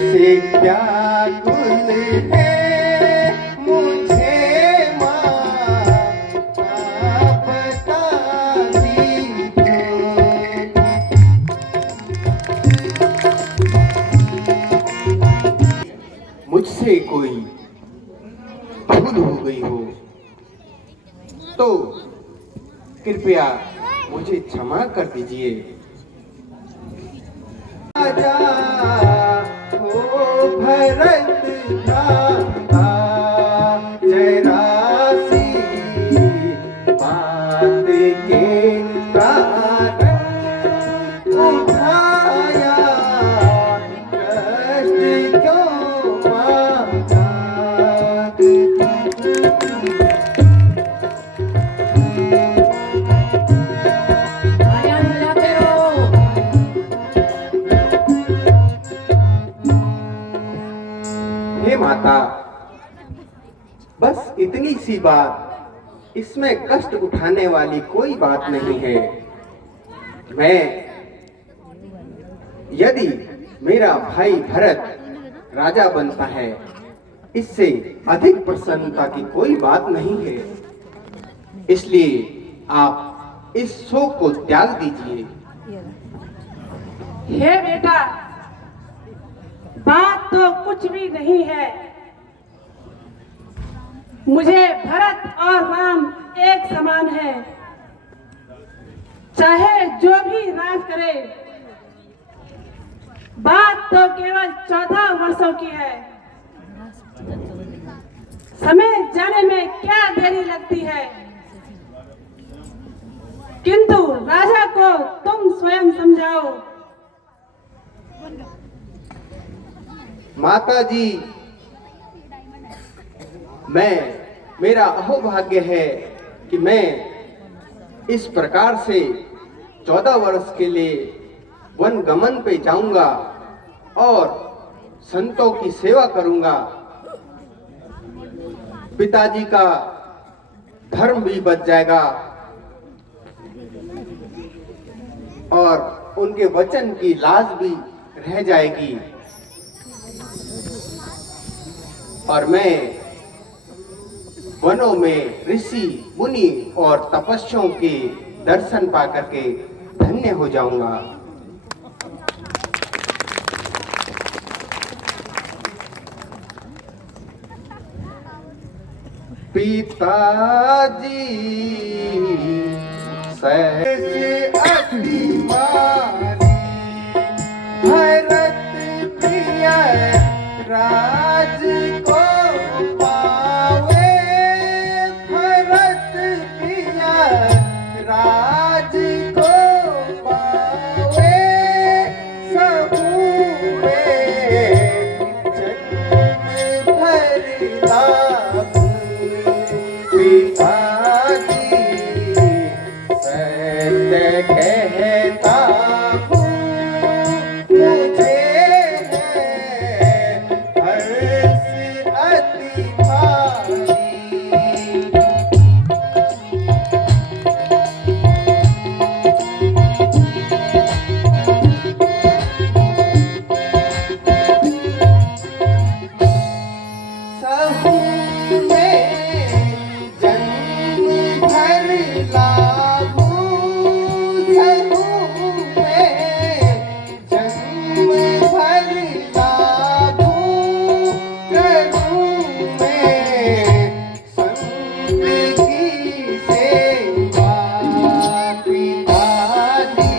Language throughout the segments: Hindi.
से व्याकुल है मुझे माता बता दीजिए। मुझसे कोई भूल हो गई हो तो कृपया मुझे क्षमा कर दीजिए। राजा हो भरत भ्राता जरासी बात के कारण उठाया कष्ट क्यों मांगा। हे माता, बस इतनी सी बात, इसमें कष्ट उठाने वाली कोई बात नहीं है। मैं यदि मेरा भाई भरत राजा बनता है, इससे अधिक प्रसन्नता की कोई बात नहीं है। इसलिए आप इस शोक को त्याग दीजिए। हे बेटा, बात तो कुछ भी नहीं है। मुझे भरत और राम एक समान है। चाहे जो भी राज करे, बात तो केवल 14 वर्षों की है। समय जाने में क्या देरी लगती है, किंतु राजा को तुम स्वयं समझाओ। माता जी, मेरा अहोभाग्य है कि मैं इस प्रकार से 14 वर्ष के लिए वन गमन पे जाऊंगा और संतों की सेवा करूंगा। पिताजी का धर्म भी बच जाएगा और उनके वचन की लाज भी रह जाएगी और मैं वनों में ऋषि मुनि और तपस्वियों के दर्शन पा करके धन्य हो जाऊंगा। पिताजी सहज अति मारी भरत प्रिय राज को पावे। भरत प्रिय राज को पावे। सबू में जन्म भर लाभ। पिताजी सत्य कहता हूँ, मुझे है हर्ष अति भारी। सहू में जन्म भर लाभू। सहू में जन्म भर लाभू। करूँ मैं संत की सेवा। पिताजी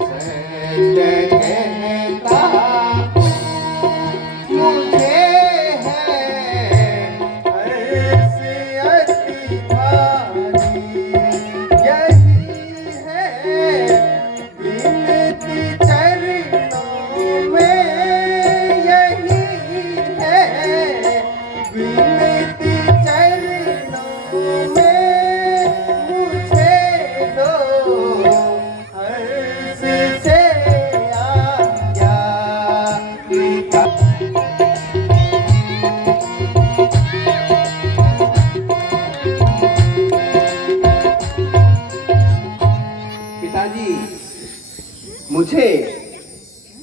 सत्य कहता हूँ, मुझे है हर्ष अति भारी। यही है विनती चरणों में। यही है विनती चरणों में। मुझे दो हर्ष से आज्ञा। पिता पिताजी, मुझे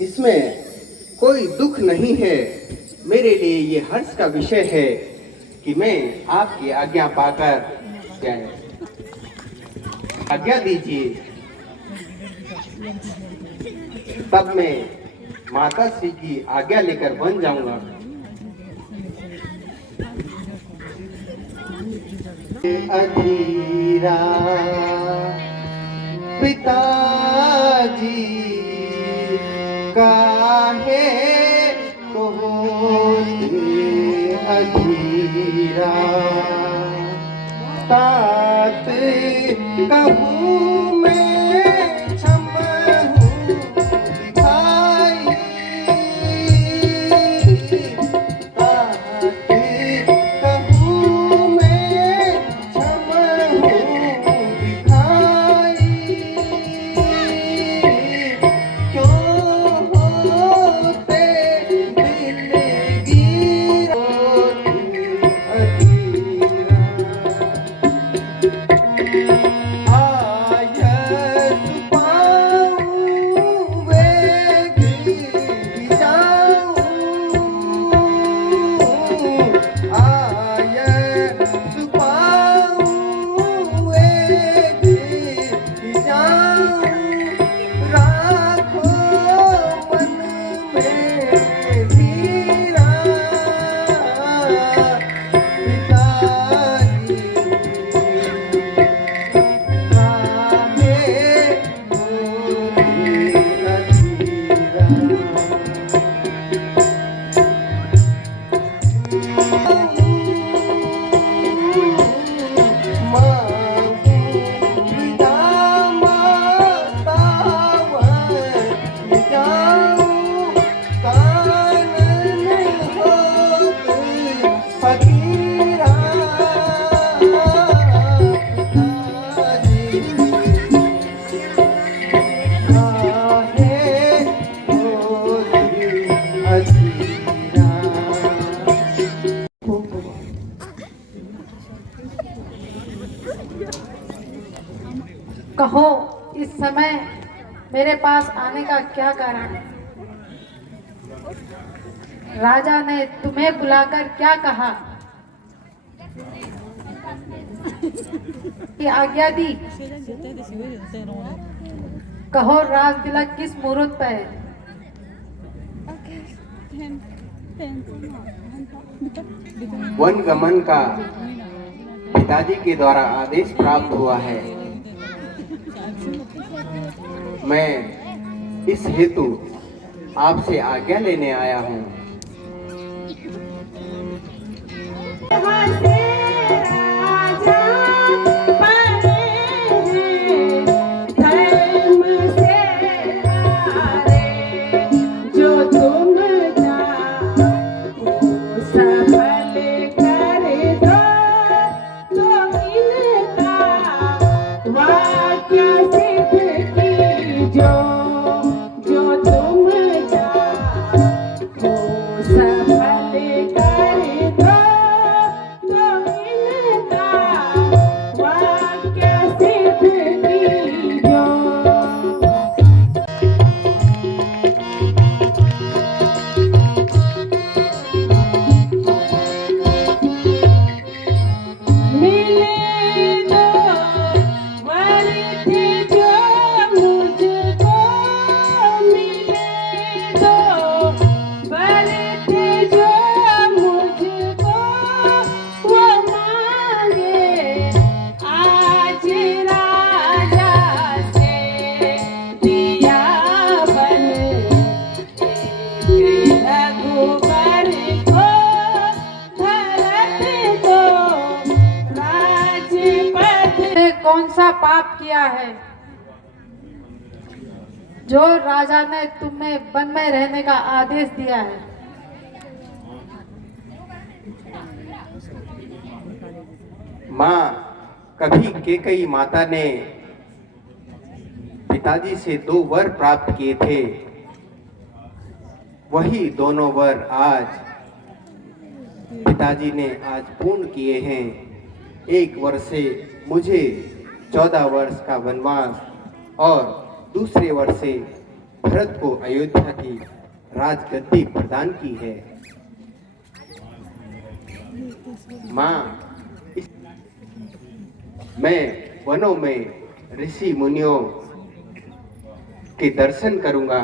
इसमें कोई दुख नहीं है। मेरे लिए ये हर्ष का विषय है कि मैं आपकी आज्ञा पाकर जाए। आज्ञा दीजिए, तब मैं माता श्री की आज्ञा लेकर बन जाऊंगा। अधीरा पिताजी काहे को होते अधीरा, तात कहूँ मैं क्षम हूँ दिखाई, तात कहूँ मैं क्षम हूँ दिखाई, क्यों होते दिल गिरा अधीरा, आयस पाऊं वेग जाऊं, आयस पाऊं वेग जाऊं, राखो मन में धीरा पिताजी काहे होते अधीरा। कहो, इस समय मेरे पास आने का क्या कारण है? राजा ने तुम्हें बुलाकर क्या कहा? कि आज्ञा दी? कहो, राज तिलक किस मुहूर्त पे है? वन गमन का पिताजी के द्वारा आदेश प्राप्त हुआ है। मैं इस हेतु आपसे आज्ञा लेने आया हूँ। कौन सा पाप किया है जो राजा ने तुम्हें वन में रहने का आदेश दिया है? माँ, कभी केकई माता ने पिताजी से 2 वर प्राप्त किए थे। वही दोनों वर आज पिताजी ने आज पूर्ण किए हैं। एक वर्ष से मुझे 14 वर्ष का वनवास और दूसरे वर्ष से भरत को अयोध्या की राजगद्दी प्रदान की है। माँ, मैं वनों में ऋषि मुनियों के दर्शन करूंगा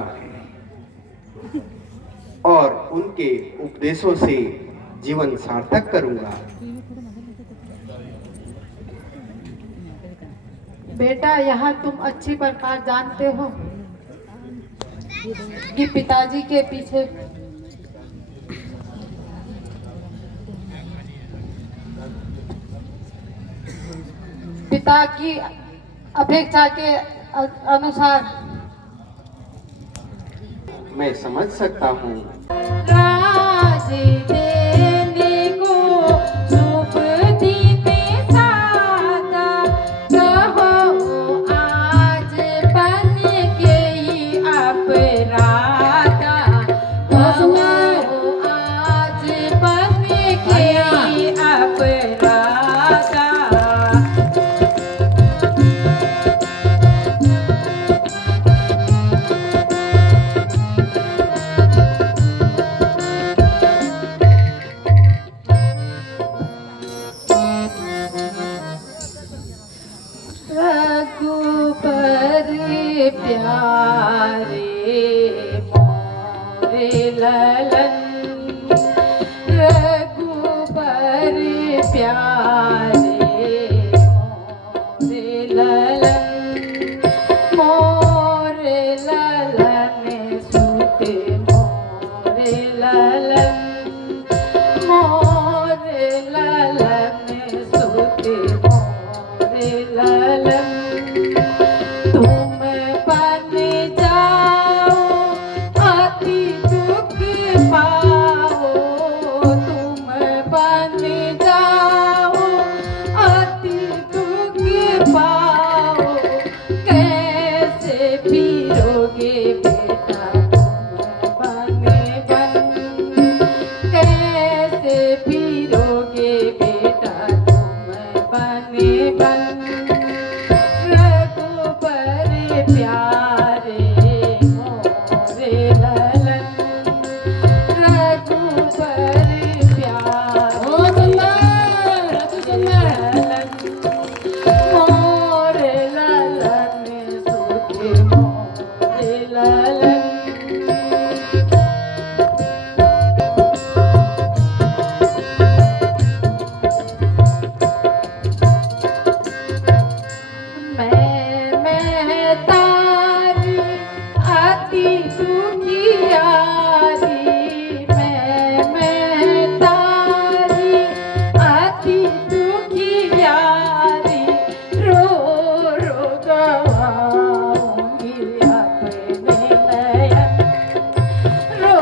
और उनके उपदेशों से जीवन सार्थक करूंगा। बेटा, यह तुम अच्छी प्रकार जानते हो कि पिताजी के पीछे पिता की अपेक्षा के अनुसार मैं समझ सकता हूँ। राज देने को शुभ दिन सादा, कहो आज बन के ही अपराधा, कहो आज बन के ही अपराधा। रघुबर प्यारे मोरे ललन, रघुबर प्यारे मोरे ललन, मोरे ललन सुते मोरे ललन, मोरे ललन सुते मोरे ललन। तुम बन जाओ अति दुख पाओ, तुम बन जाओ अति दुख पाओ, कैसे फिरोगे बेटा तुम बन कैसे फिरोगे बेटा तुम बन रघुबर प्यारे मोरे ललन, रघुबर प्यारे ललन, मोरे ललन सुते मोरे ललन। मैं तारी अति दुखियारी, मैं तारी अति दुखियारी, रो रो गवाऊंगी अपने नयन, रो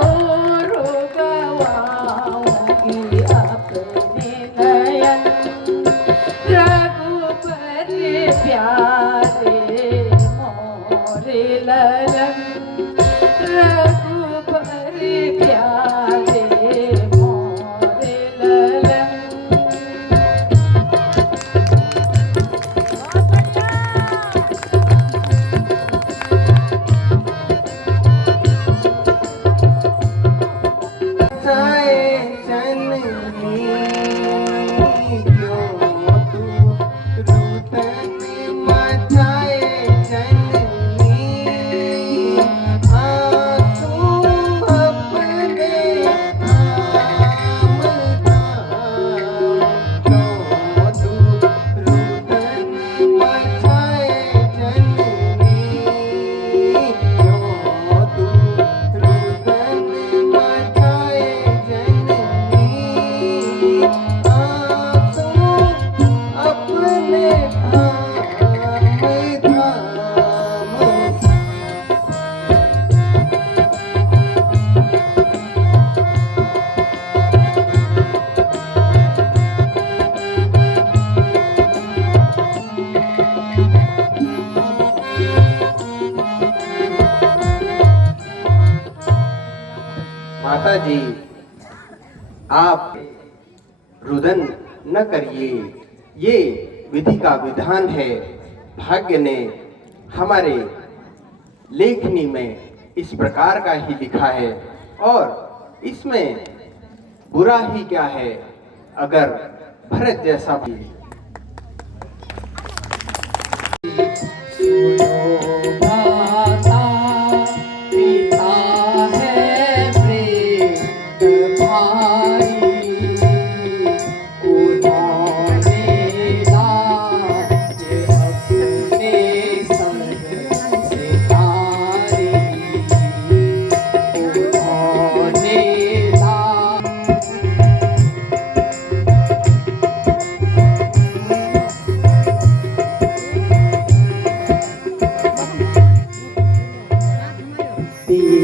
रो गवाऊंगी अपने नयन। रघुबर प्यारे मोरे ललन, रघुबर प्यारे मोरे ललन। माता जी, आप रुदन न करिए, ये विधि का विधान है। भाग्य ने हमारे लेखनी में इस प्रकार का ही लिखा है और इसमें बुरा ही क्या है अगर भरत जैसा भी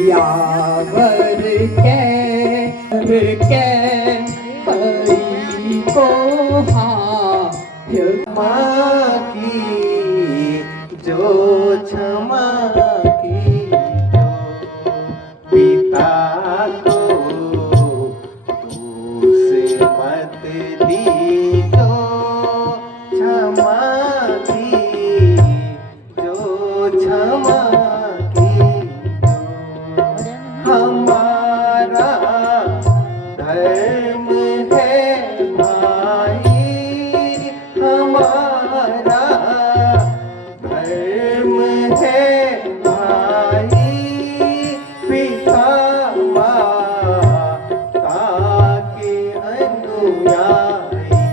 यावर के परी को क्षमा की जो क्षमा की जो पिता को दूसरे मत दी जो क्षमा की जो क्षमा हमारा धर्म है भाई हमारा धर्म है भाई पिता माता के अनुयायी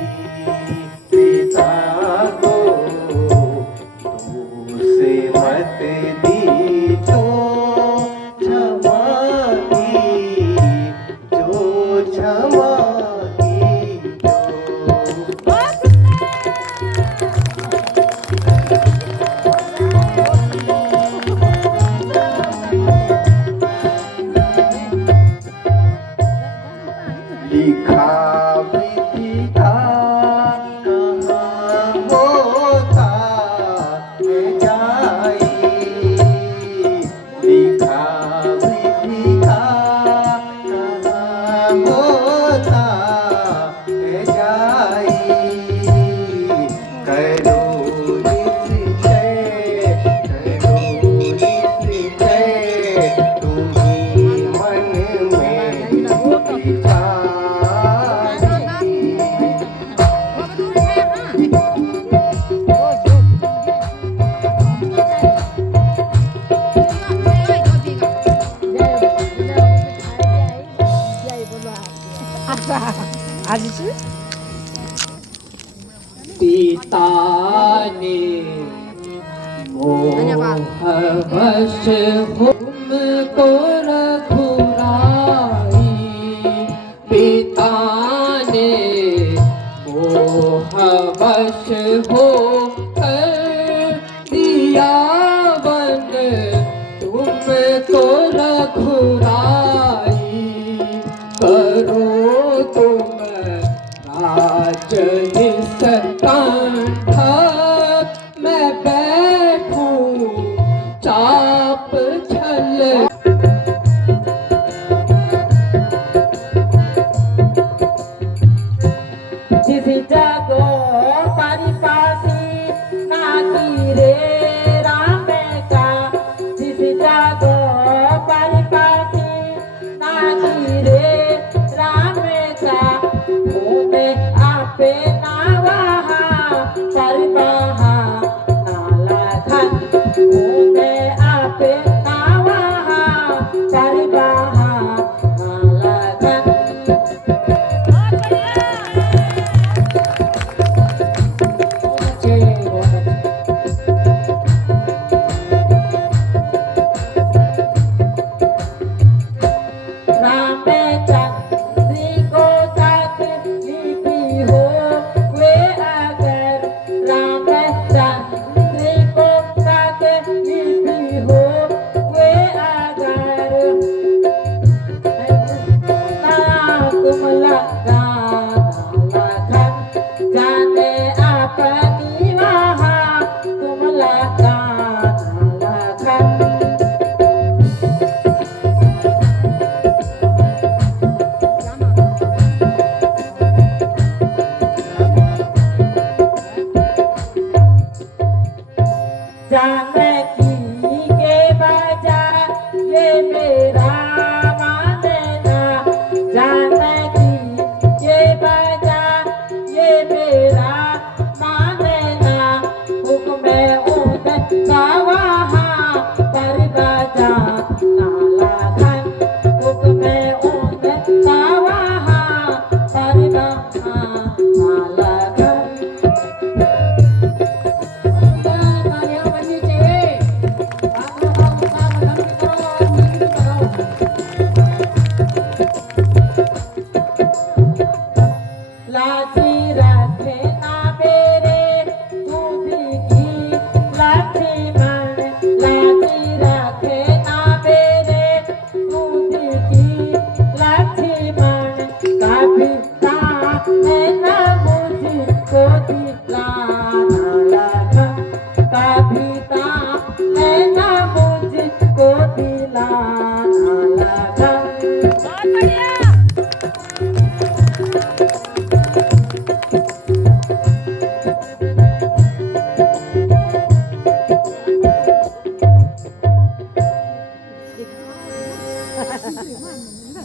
पिता को दूसरे मत दी तो लिखा विधि का कहाँ होता है जाई लिखा विधि का कहाँ होता है जाई करो निश्चय तुम्हीं मन में विचार पिता ने मोहवश तुमको रघुराई पिता ने मोहवश हो कर दिया वन तुमको रघुराई करो तुम राज निष्कंठ मैं बैठूं चाप छल जिस जागो परिपासी नाती रे राम का जिस जागो परिपासी नाती रे राम का होते आपे नावाहा परिपाहा नाला खन होते आपे नावाहा परिपाहा नाला खन राम चंद्री को तक लिपि हो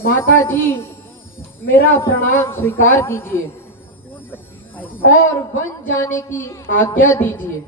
माता जी, मेरा प्रणाम स्वीकार कीजिए और वन जाने की आज्ञा दीजिए।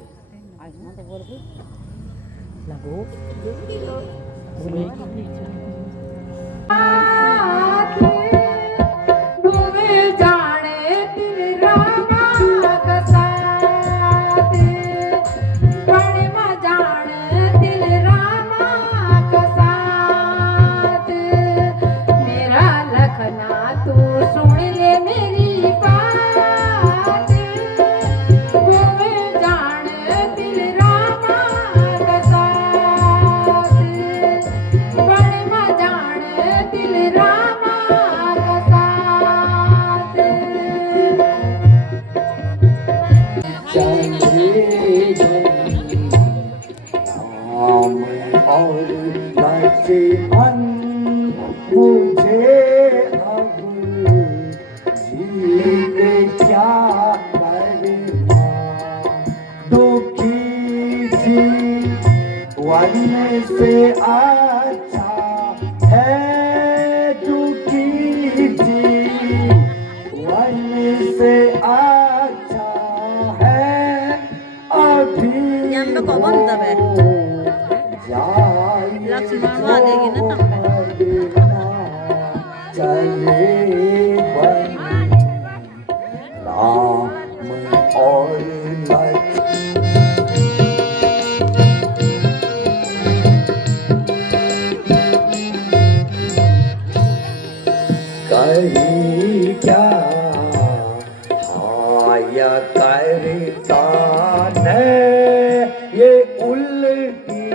और लक्ष्मण मुझे अब जीवे क्या करना, दुखी जीवन से अच्छा है, दुखी जीवन से अच्छा है अभी कौन तब है लक्ष्मण आ देगी ना चले राम और करी क्या हाया करता ने ये उल्टी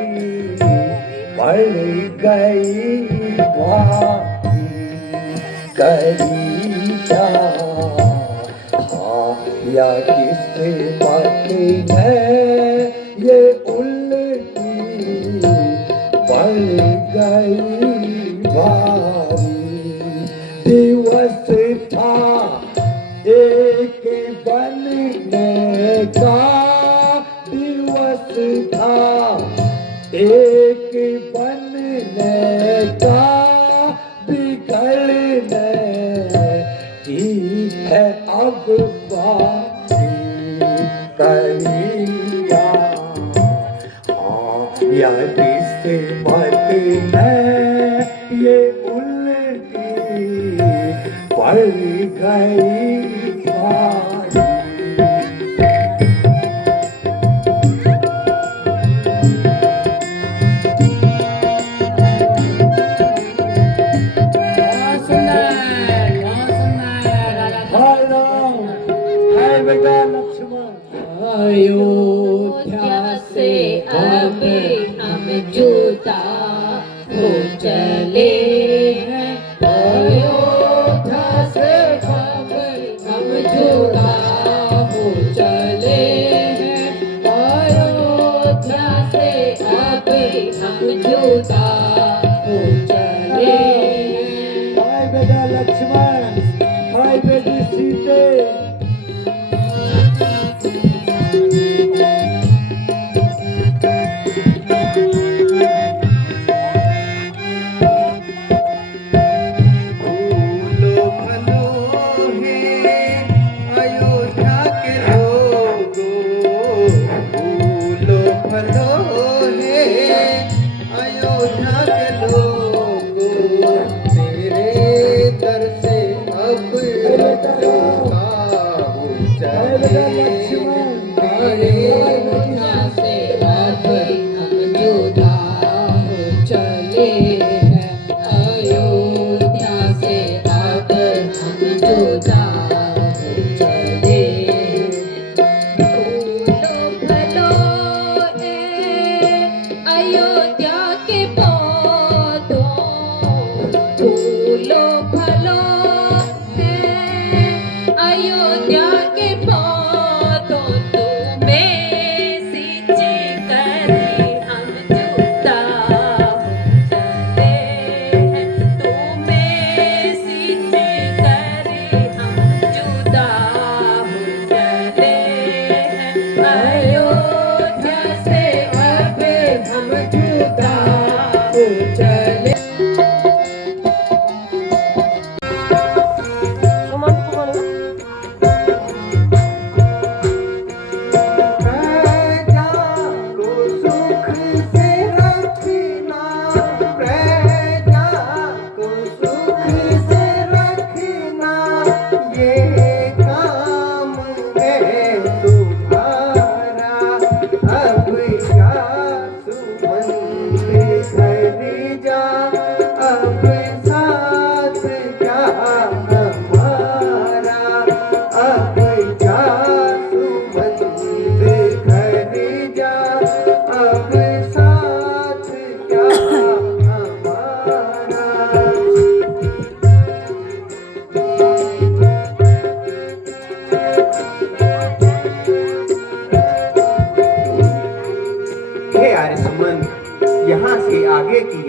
पड़ गई बाती, करी क्या हाया किस बात में ये उल्टी पड़ गई बारी, दिवस था एक बनने का, दिवस था एक बनने का, बिगड़ने की है अब बारी, करिया या किस बात में ये उल्टी पड़ गई बारी। अयोध्या से अब हम जुदा हो चले हैं, अयोध्या से अब हम जुदा हो चले हैं, अयोध्या से अब हम जुदा हो चले हैं। हाय बेटा लक्ष्मण, हाय बेटी सीते, अयोध्या के लोग तेरे दर से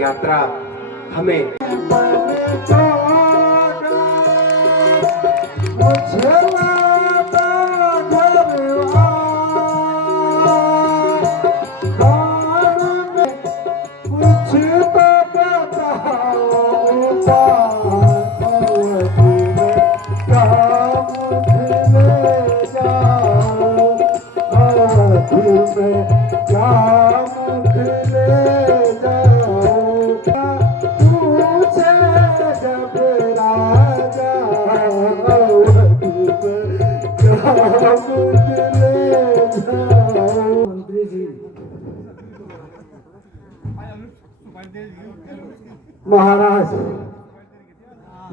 यात्रा हमें मंत्री जी, महाराज,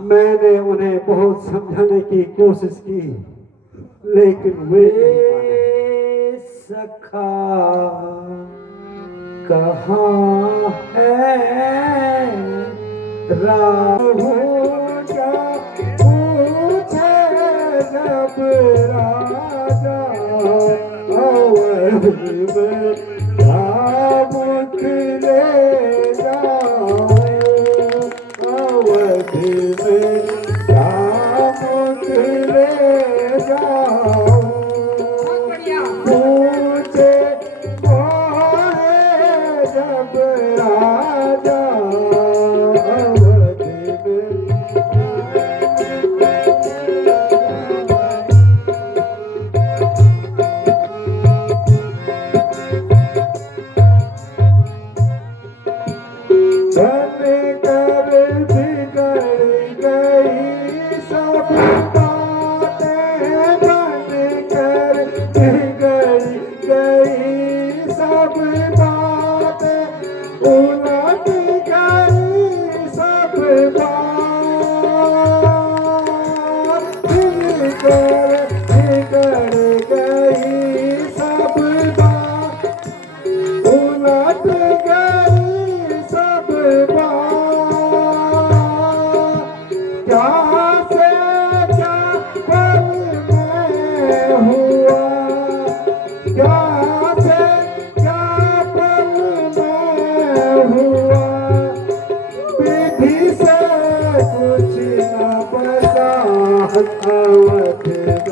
मैंने उन्हें बहुत समझाने की कोशिश की, लेकिन वे सखा कहाँ है राहु क्या पूछे जब राजा अवध में मुख ले जाओ, अवध में मुख ले जाओ, पूछे मोहे जब राजा अवध में। बन कर बिगड़ गई सब बातें, बन कर बिगड़ गई सब बातें, उलट गई सब बात, बिगड़ गई सब बात, उलट गई सब बात, क्या से क्या पल में हुआ, क्या से क्या पल में हुआ, विधि से कुछ न बचा अवध